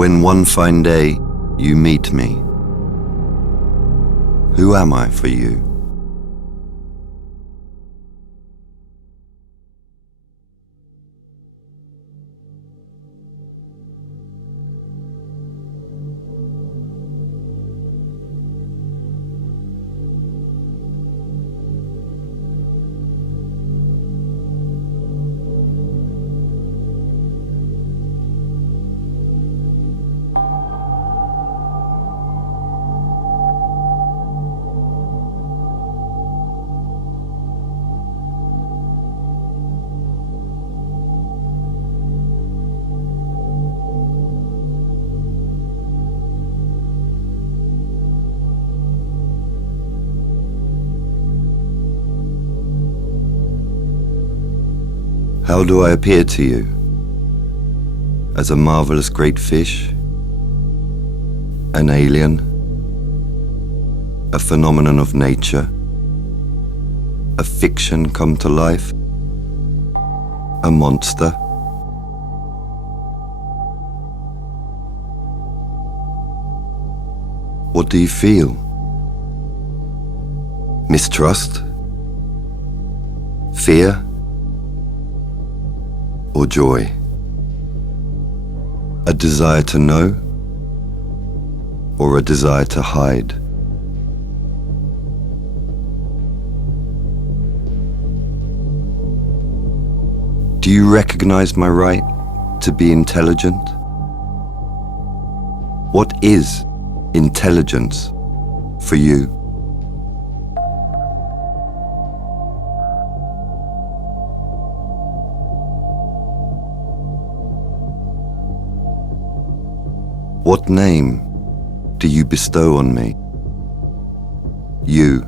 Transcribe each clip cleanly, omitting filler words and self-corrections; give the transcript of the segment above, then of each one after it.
When one fine day you meet me, who am I for you? How do I appear to you? As a marvelous great fish? An alien? A phenomenon of nature? A fiction come to life? A monster? What do you feel? Mistrust? Fear? Or joy? A desire to know, or a desire to hide? Do you recognize my right to be intelligent? What is intelligence for you? What name do you bestow on me? You,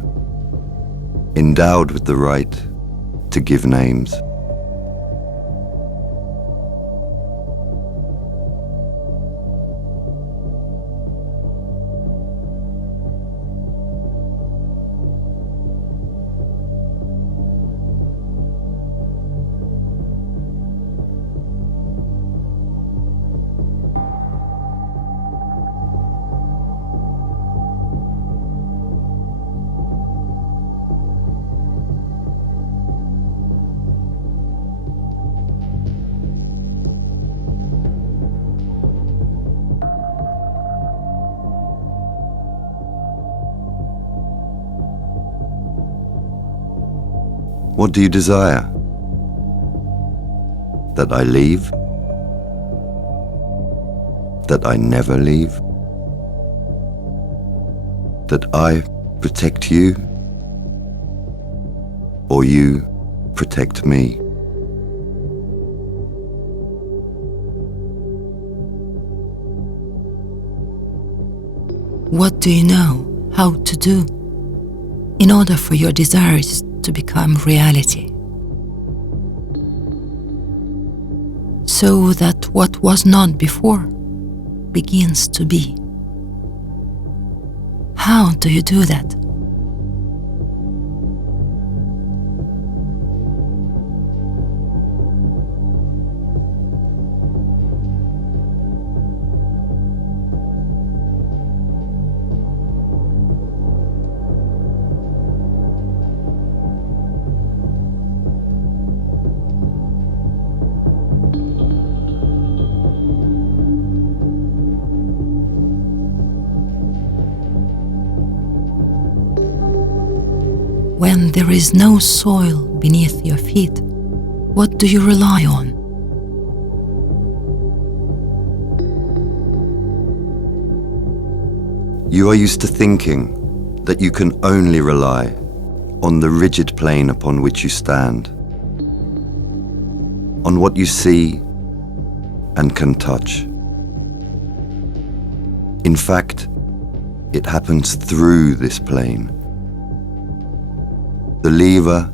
endowed with the right to give names. What do you desire? That I leave? That I never leave? That I protect you? Or you protect me? What do you know how to do in order for your desires to become reality, so that what was not before begins to be? How do you do that? When there is no soil beneath your feet, what do you rely on? You are used to thinking that you can only rely on the rigid plane upon which you stand, on what you see and can touch. In fact, it happens through this plane. The lever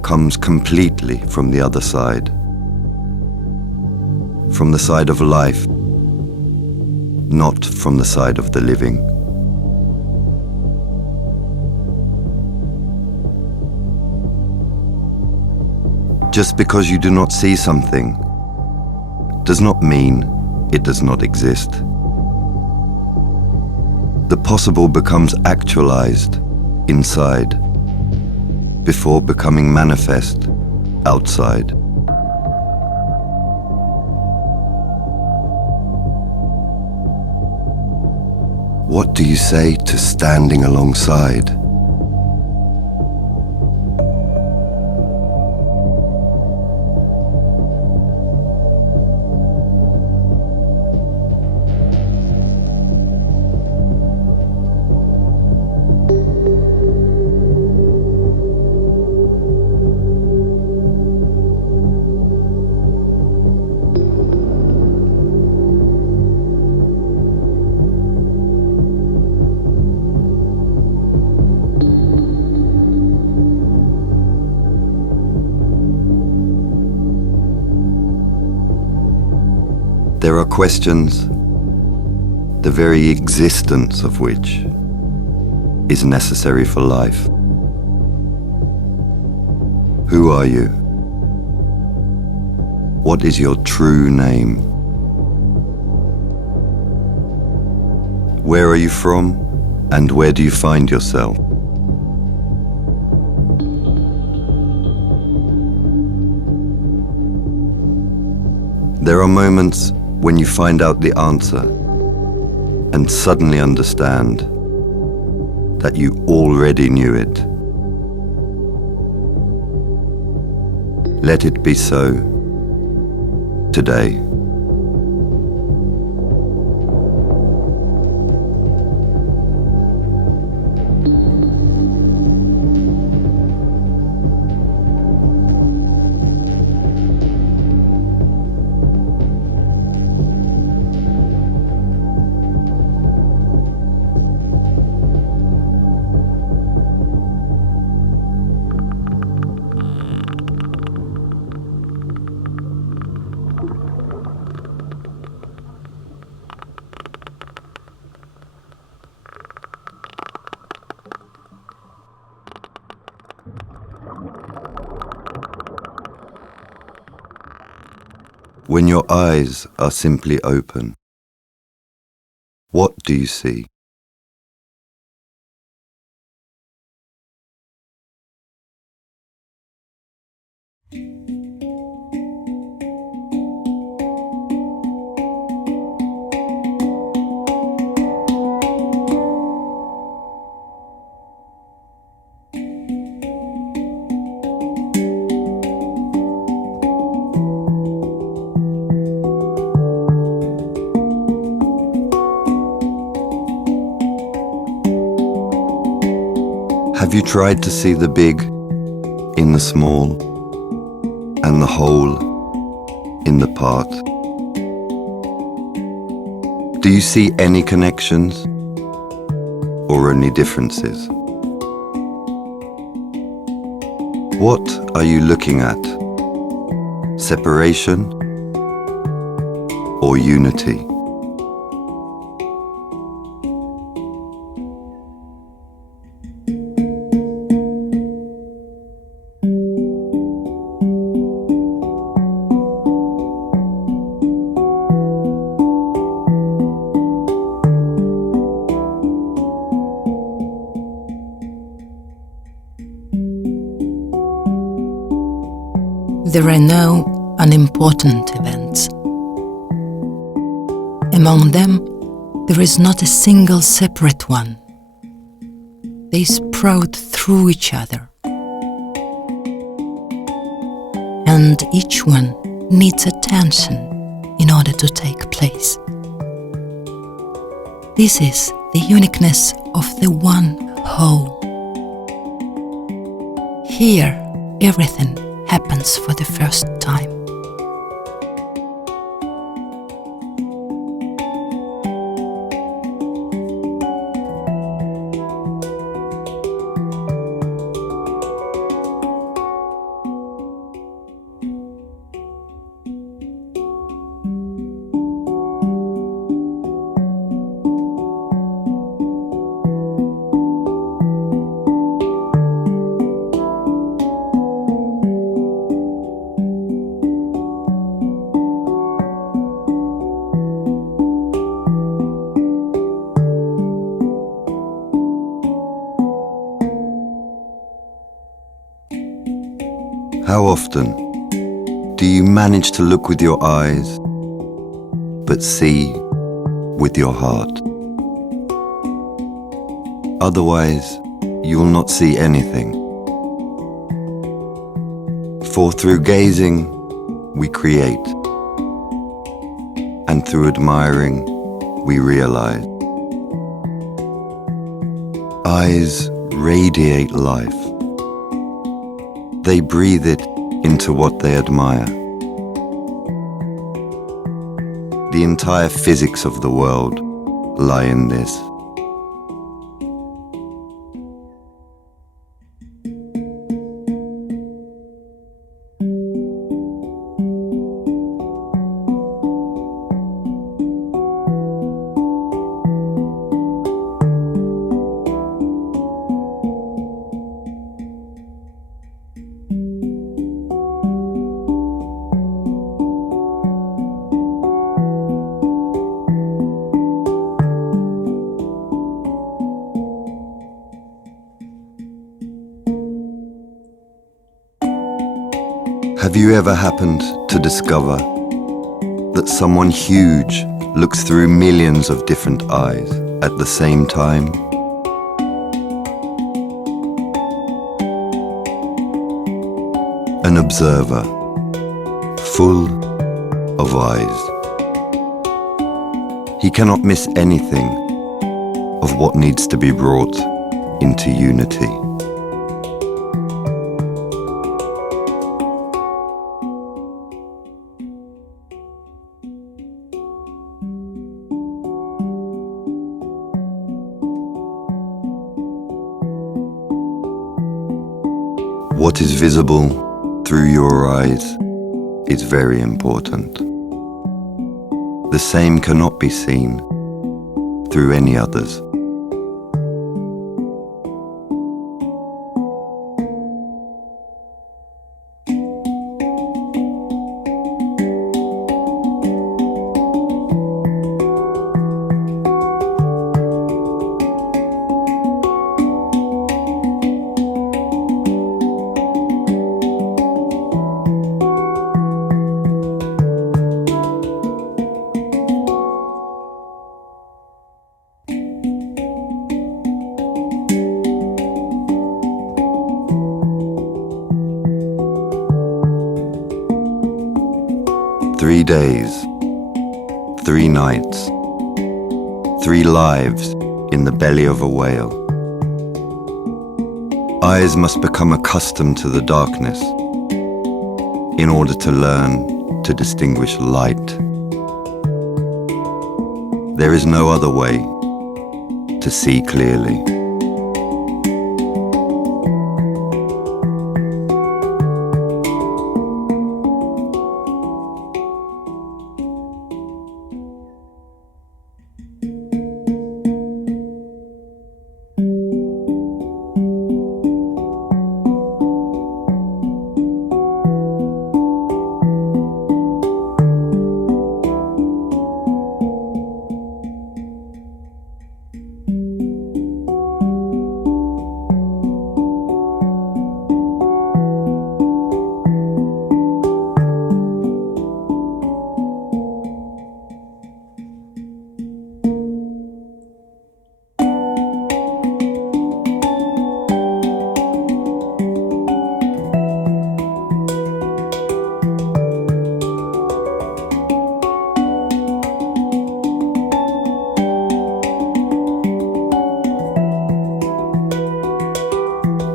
comes completely from the other side, from the side of life, not from the side of the living. Just because you do not see something does not mean it does not exist. The possible becomes actualized inside before becoming manifest outside. What do you say to standing alongside? There are questions, the very existence of which is necessary for life. Who are you? What is your true name? Where are you from, and where do you find yourself? There are moments when you find out the answer and suddenly understand that you already knew it. Let it be so today. When your eyes are simply open, what do you see? Have you tried to see the big in the small and the whole in the part? Do you see any connections or only differences? What are you looking at? Separation or unity? There are no unimportant events. Among them, there is not a single separate one. They sprout through each other. And each one needs attention in order to take place. This is the uniqueness of the one whole. Here, everything happens for the first time. How often do you manage to look with your eyes, but see with your heart? Otherwise, you will not see anything. For through gazing, we create, and through admiring, we realize. Eyes radiate life. They breathe it into what they admire. The entire physics of the world lie in this. Have you ever happened to discover that someone huge looks through millions of different eyes at the same time? An observer, full of eyes. He cannot miss anything of what needs to be brought into unity. What is visible through your eyes is very important. The same cannot be seen through any others. Three days, 3 nights, 3 lives in the belly of a whale. Eyes must become accustomed to the darkness in order to learn to distinguish light. There is no other way to see clearly.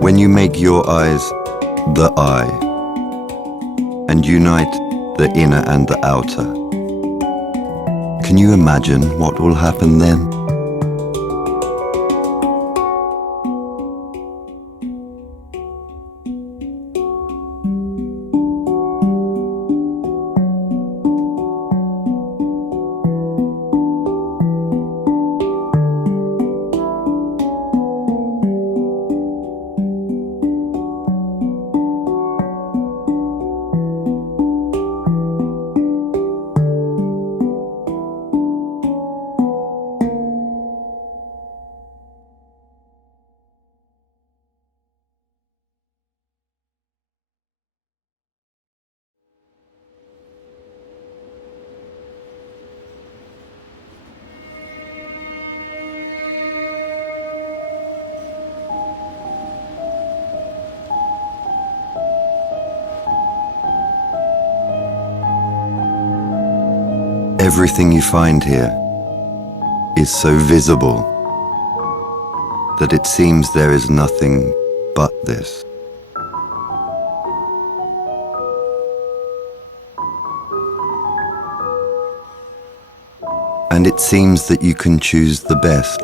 When you make your eyes the eye and unite the inner and the outer, can you imagine what will happen then? Everything you find here is so visible that it seems there is nothing but this. And it seems that you can choose the best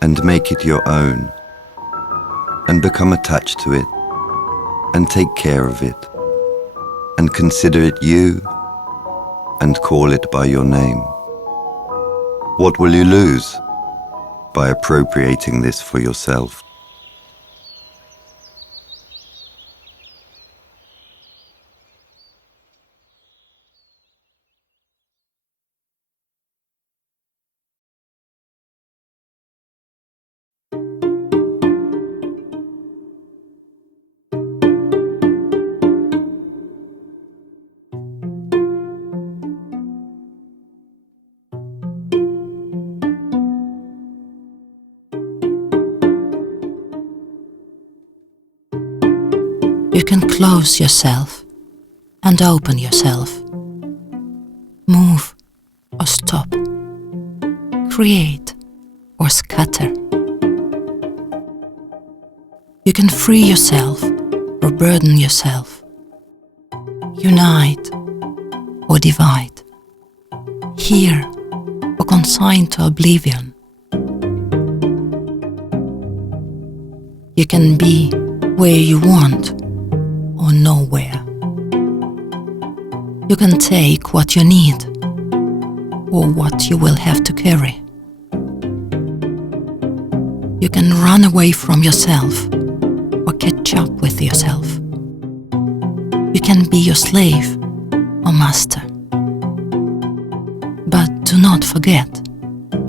and make it your own and become attached to it and take care of it and consider it you and call it by your name. What will you lose by appropriating this for yourself? You can close yourself and open yourself. Move or stop. Create or scatter. You can free yourself or burden yourself. Unite or divide. Hear or consign to oblivion. You can be where you want or nowhere. You can take what you need or what you will have to carry. You can run away from yourself or catch up with yourself. You can be your slave or master. But do not forget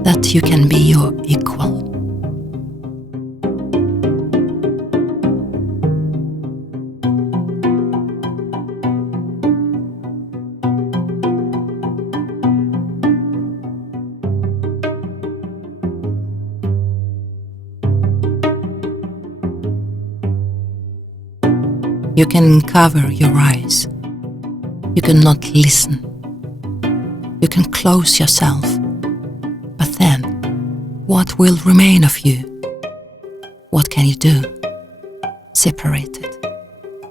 that you can be your equal. You can cover your eyes. You cannot listen. You can close yourself. But then, what will remain of you? What can you do? Separated,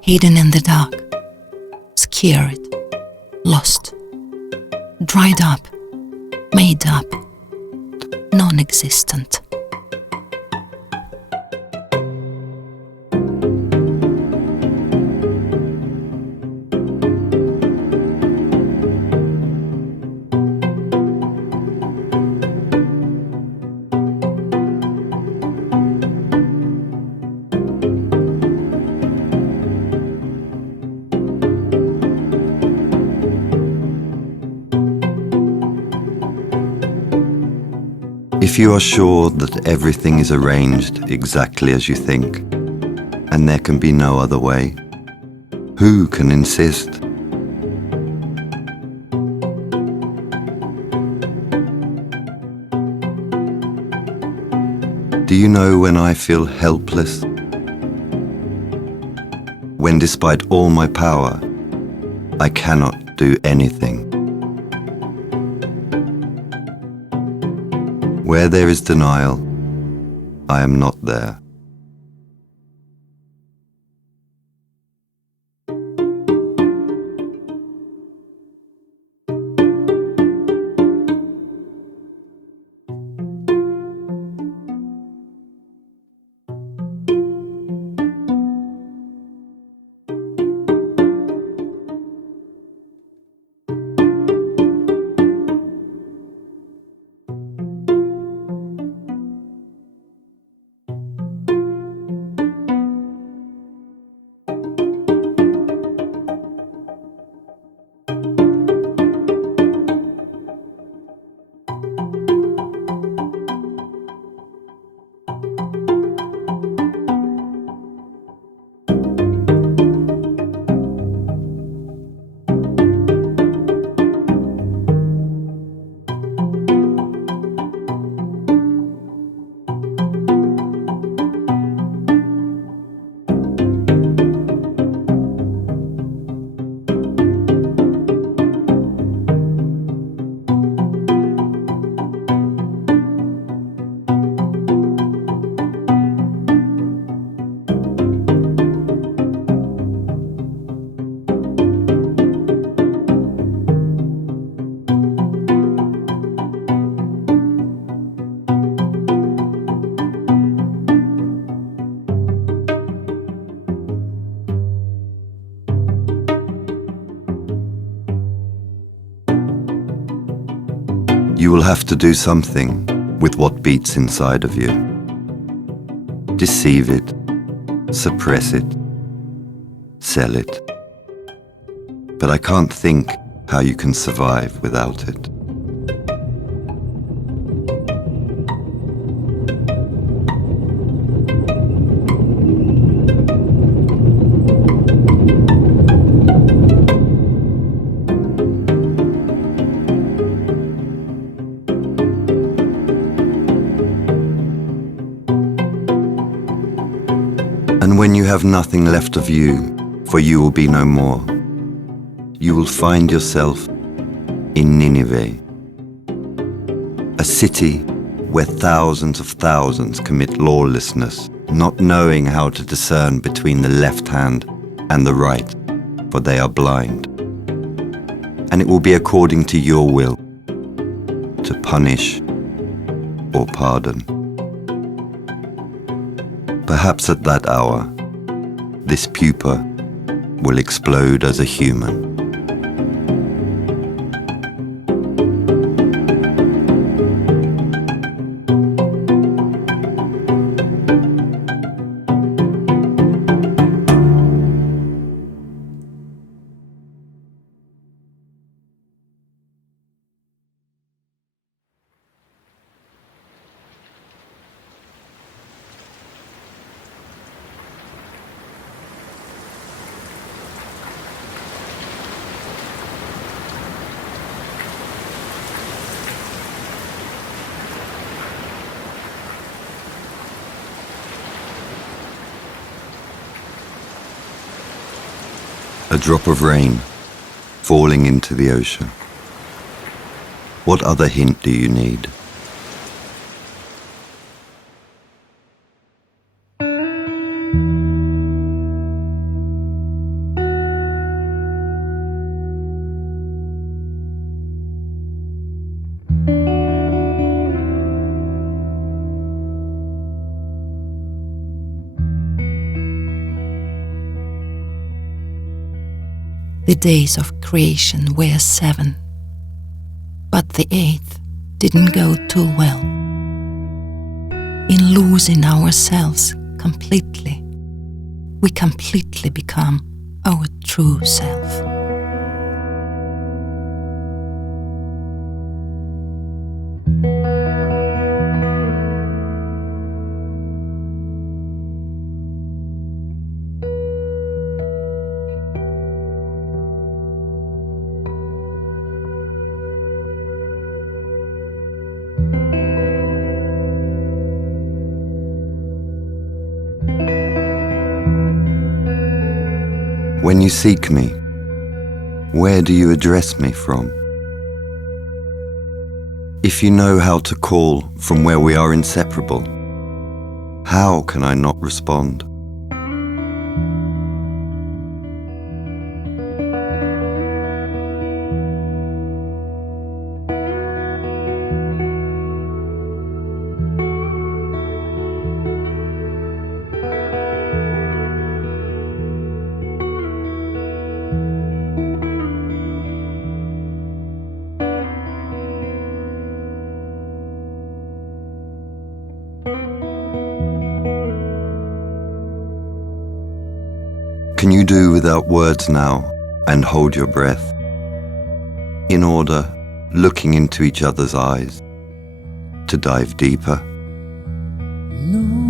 hidden in the dark, scared, lost, dried up, made up, non-existent. If you are sure that everything is arranged exactly as you think, and there can be no other way, who can insist? Do you know when I feel helpless? When despite all my power, I cannot do anything. Where there is denial, I am not there. You will have to do something with what beats inside of you. Deceive it, suppress it, sell it. But I can't think how you can survive without it. And when you have nothing left of you, for you will be no more, you will find yourself in Nineveh, a city where thousands of thousands commit lawlessness, not knowing how to discern between the left hand and the right, for they are blind. And it will be according to your will, to punish or pardon. Perhaps at that hour, this pupa will explode as a human. A drop of rain falling into the ocean. What other hint do you need? The days of creation were 7, but the 8th didn't go too well. In losing ourselves completely, we completely become our true self. When you seek me, where do you address me from? If you know how to call from where we are inseparable, how can I not respond? Can you do without words now and hold your breath? In order, looking into each other's eyes, to dive deeper? No.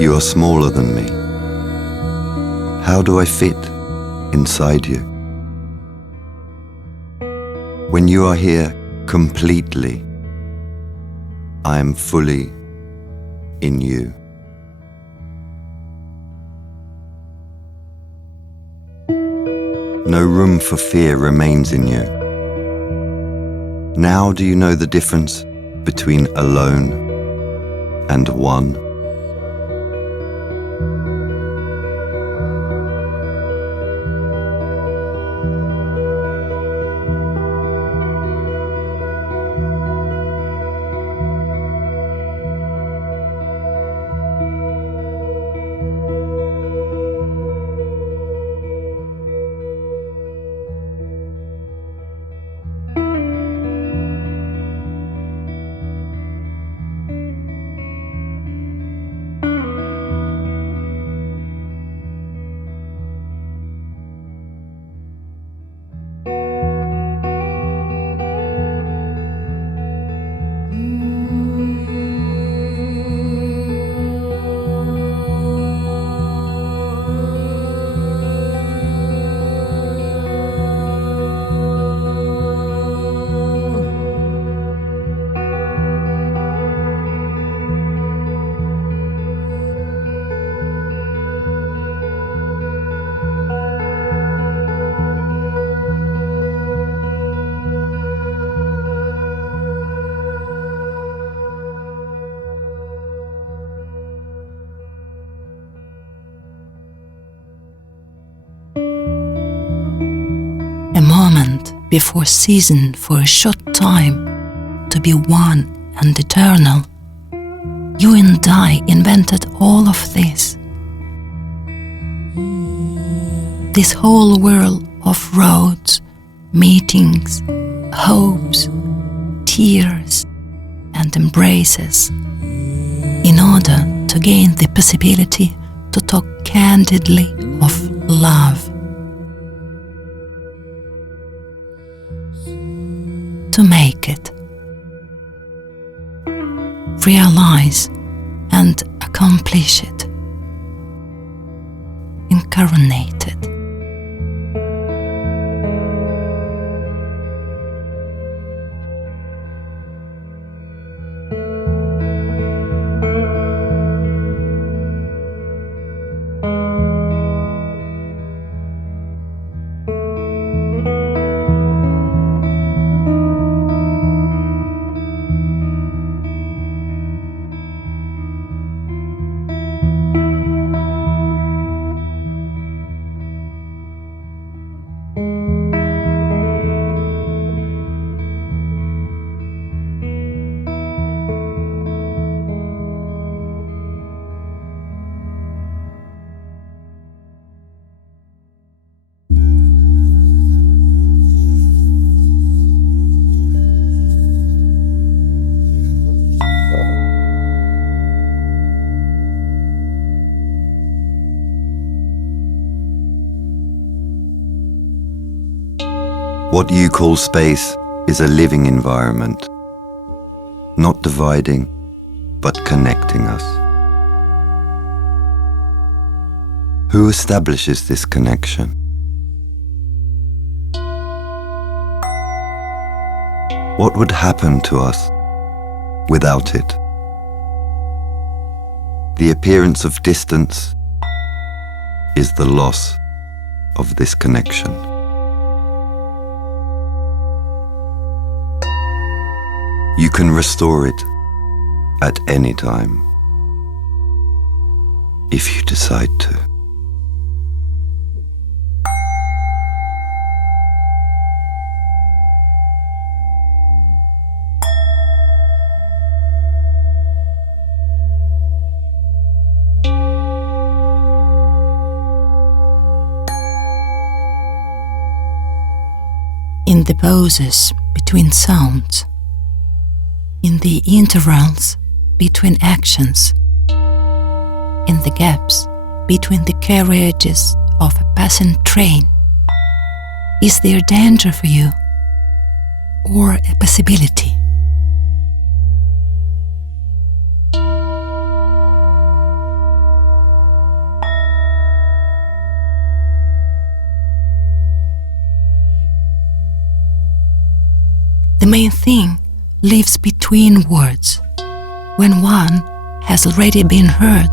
You are smaller than me. How do I fit inside you? When you are here completely, I am fully in you. No room for fear remains in you. Now do you know the difference between alone and one? A moment before ceasing for a short time to be one and eternal. You and I invented all of this. This whole world of roads, meetings, hopes, tears, and embraces, in order to gain the possibility to talk candidly of love. To make it, realize and accomplish it, incarnate it. What you call space is a living environment, not dividing, but connecting us. Who establishes this connection? What would happen to us without it? The appearance of distance is the loss of this connection. You can restore it at any time, if you decide to. In the pauses between sounds, in the intervals between actions, in the gaps between the carriages of a passing train, is there danger for you or a possibility? the main thing lives between words, when one has already been heard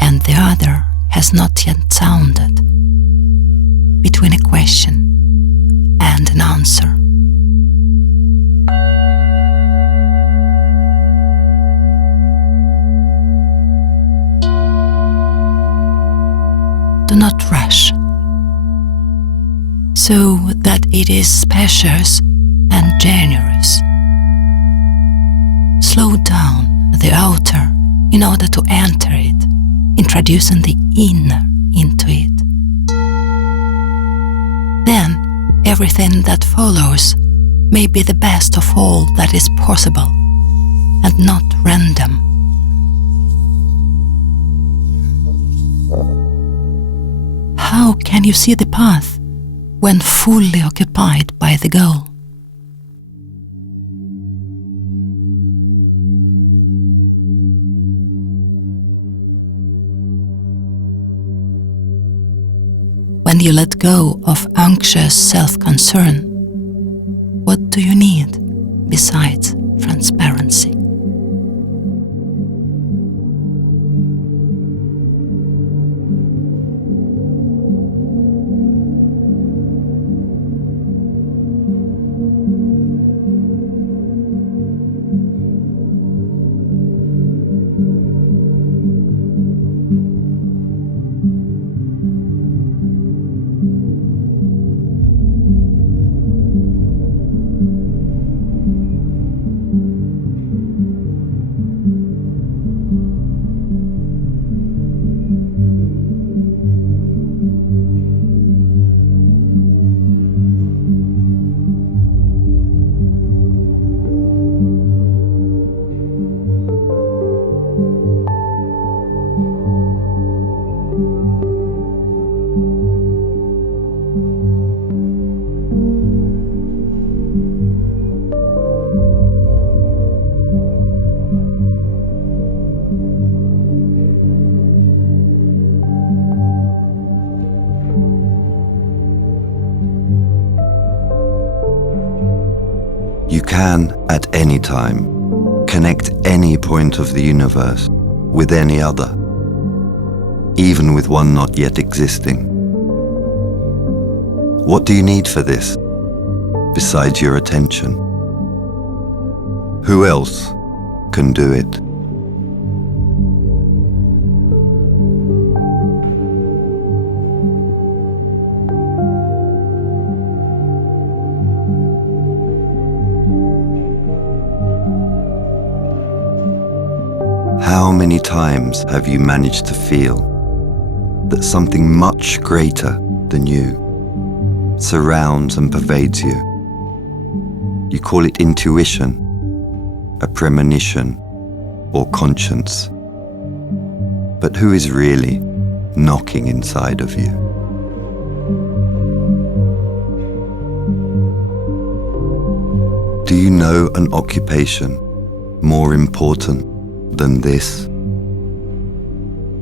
and the other has not yet sounded, between a question and an answer. Do not rush, so that it is spacious and generous. Slow down the outer in order to enter it, introducing the inner into it. Then everything that follows may be the best of all that is possible and not random. How can you see the path when fully occupied by the goal? When you let go of anxious self-concern, what do you need besides transparency? You can, at any time, connect any point of the universe with any other, even with one not yet existing. What do you need for this, besides your attention? Who else can do it? How many times have you managed to feel that something much greater than you surrounds and pervades you? You call it intuition, a premonition, or conscience. But who is really knocking inside of you? Do you know an occupation more important than this?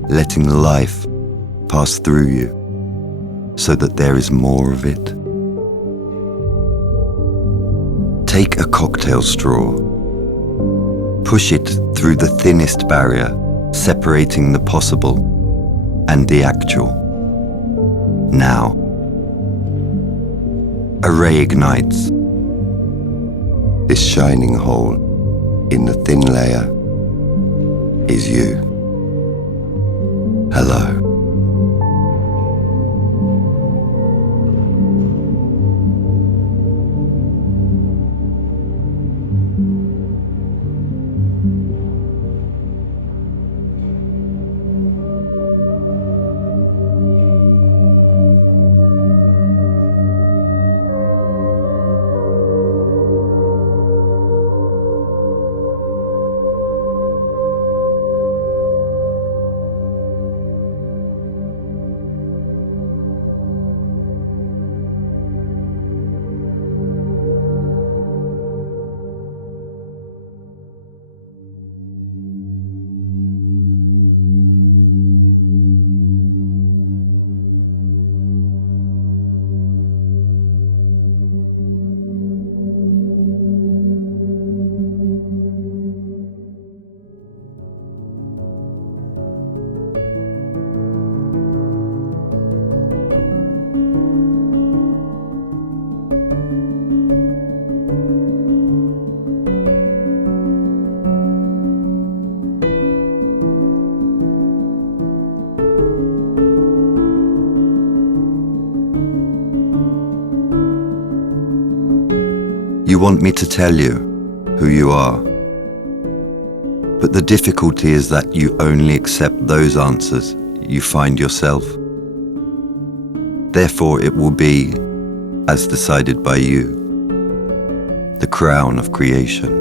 Letting life pass through you so that there is more of it. Take a cocktail straw, push it through the thinnest barrier separating the possible and the actual. Now, a ray ignites. This shining hole in the thin layer is you. Hello. You want me to tell you who you are. But the difficulty is that you only accept those answers you find yourself. Therefore, it will be as decided by you, the crown of creation.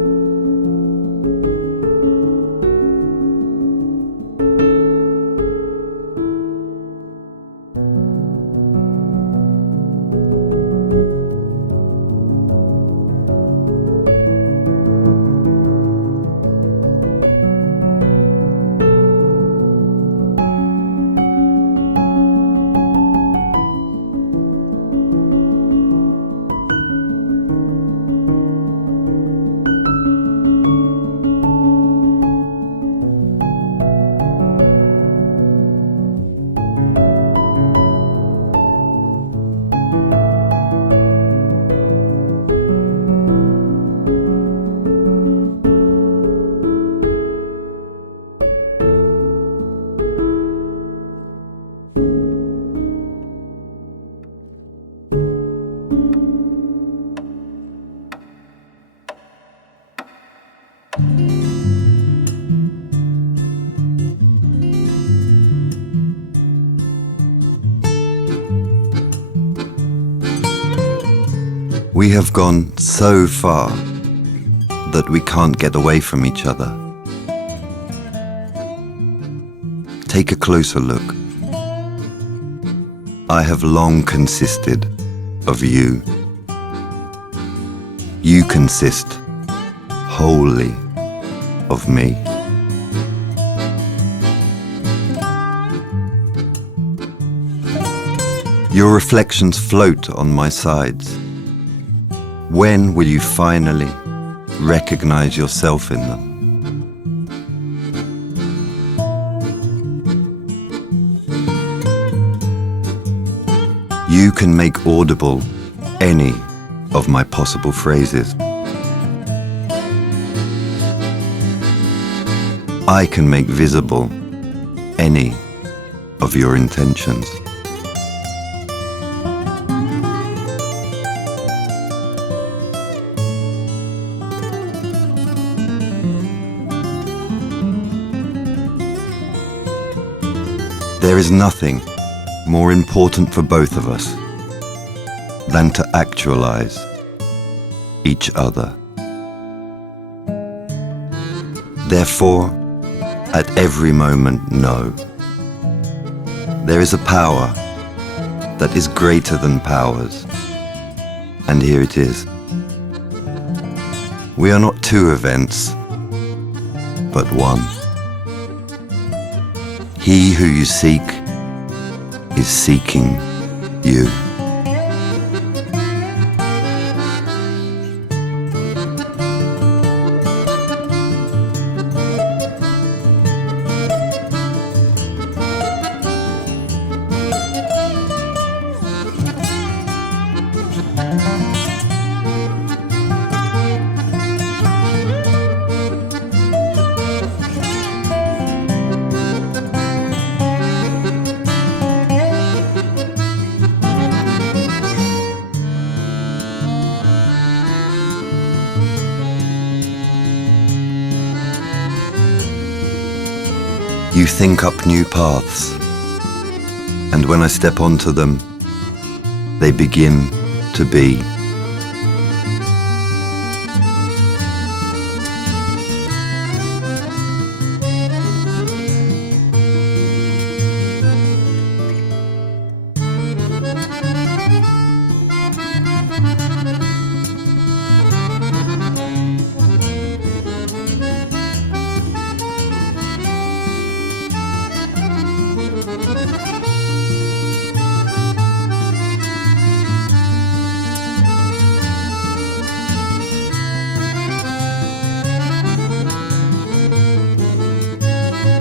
We have gone so far that we can't get away from each other. Take a closer look. I have long consisted of you. You consist wholly of me. Your reflections float on my sides. When will you finally recognize yourself in them? You can make audible any of my possible phrases. I can make visible any of your intentions. There is nothing more important for both of us than to actualize each other. Therefore, at every moment, know there is a power that is greater than powers, and here it is. We are not two events, but one. He who you seek is seeking you. You think up new paths, and when I step onto them, they begin to be.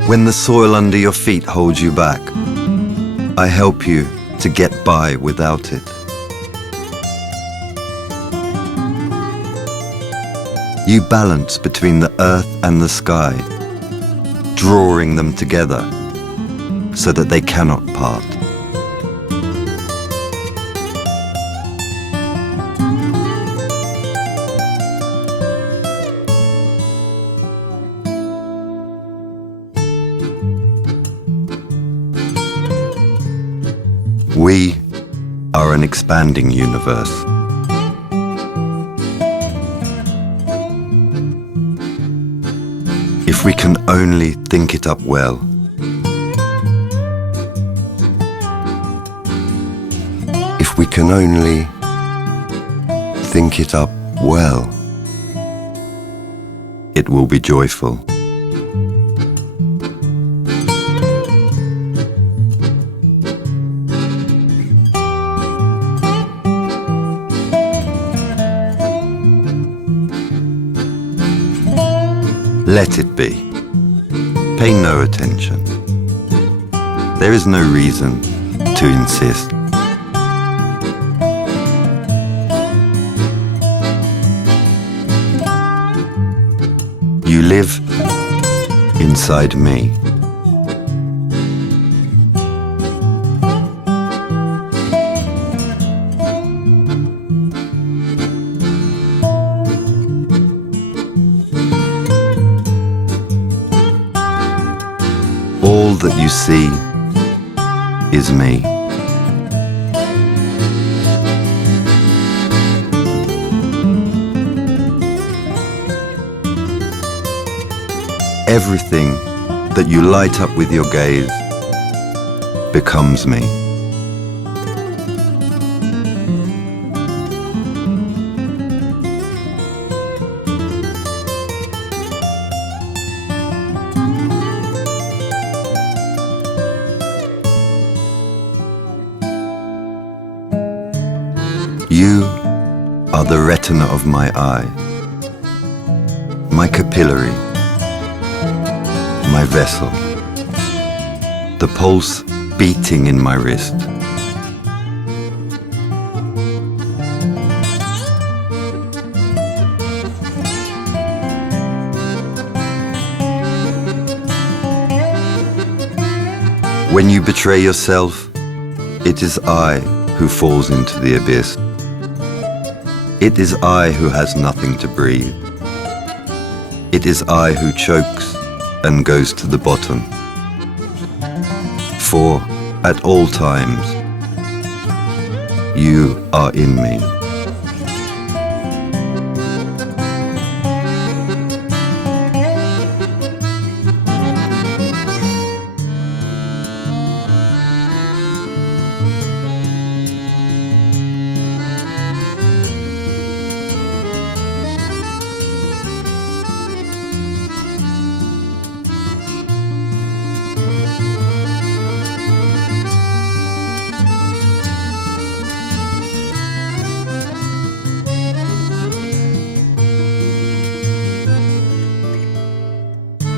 When the soil under your feet holds you back, I help you to get by without it. You balance between the earth and the sky, drawing them together so that they cannot part. We are an expanding universe. If we can only think it up well, if we can only think it up well, it will be joyful. Let it be. Pay no attention. There is no reason to insist. You live inside me. All that you see is me. Everything that you light up with your gaze becomes me. You are the retina of my eye, my capillary, my vessel, the pulse beating in my wrist. When you betray yourself, it is I who falls into the abyss. It is I who has nothing to breathe. It is I who chokes and goes to the bottom. For at all times, you are in me.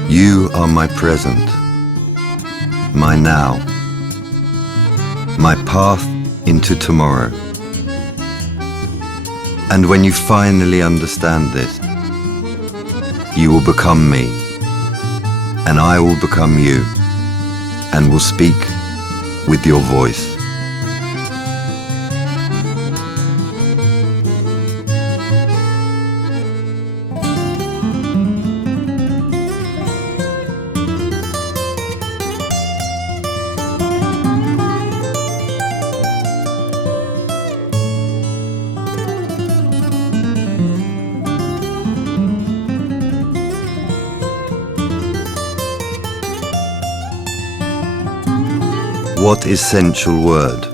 You are my present, my now, my path into tomorrow. And when you finally understand this, you will become me, and I will become you, and will speak with your voice. What essential word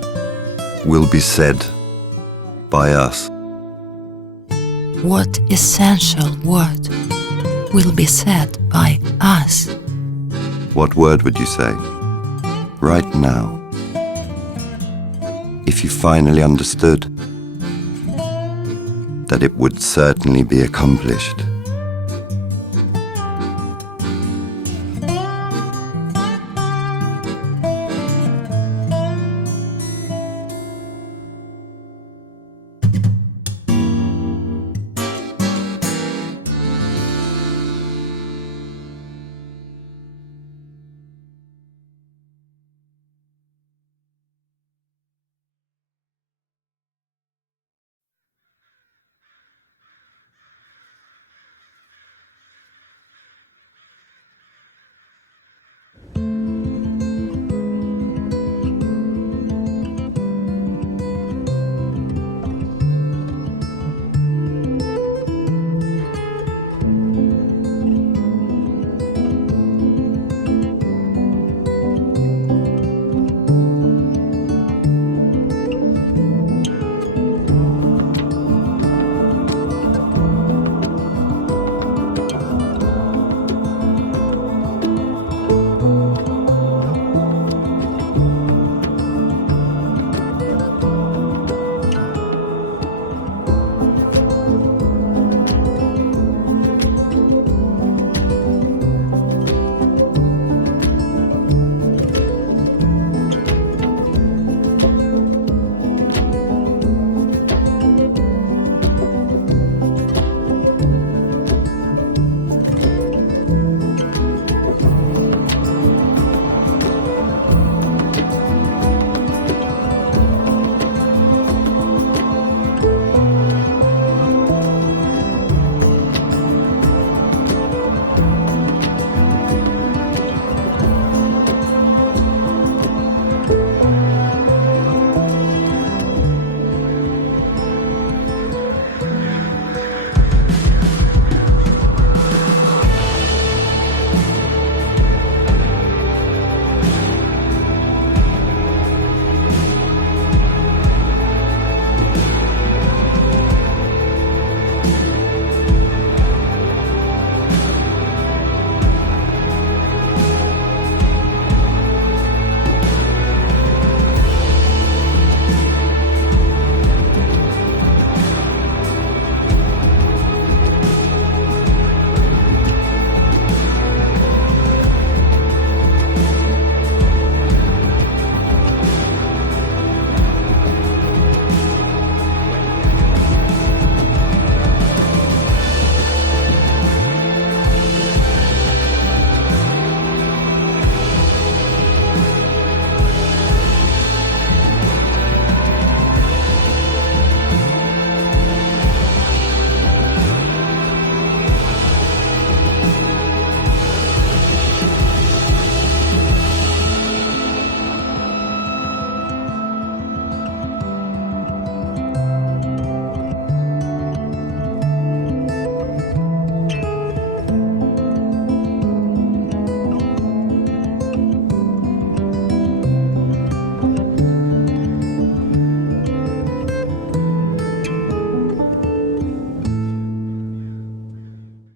will be said by us? What essential word will be said by us? What word would you say right now if you finally understood that it would certainly be accomplished?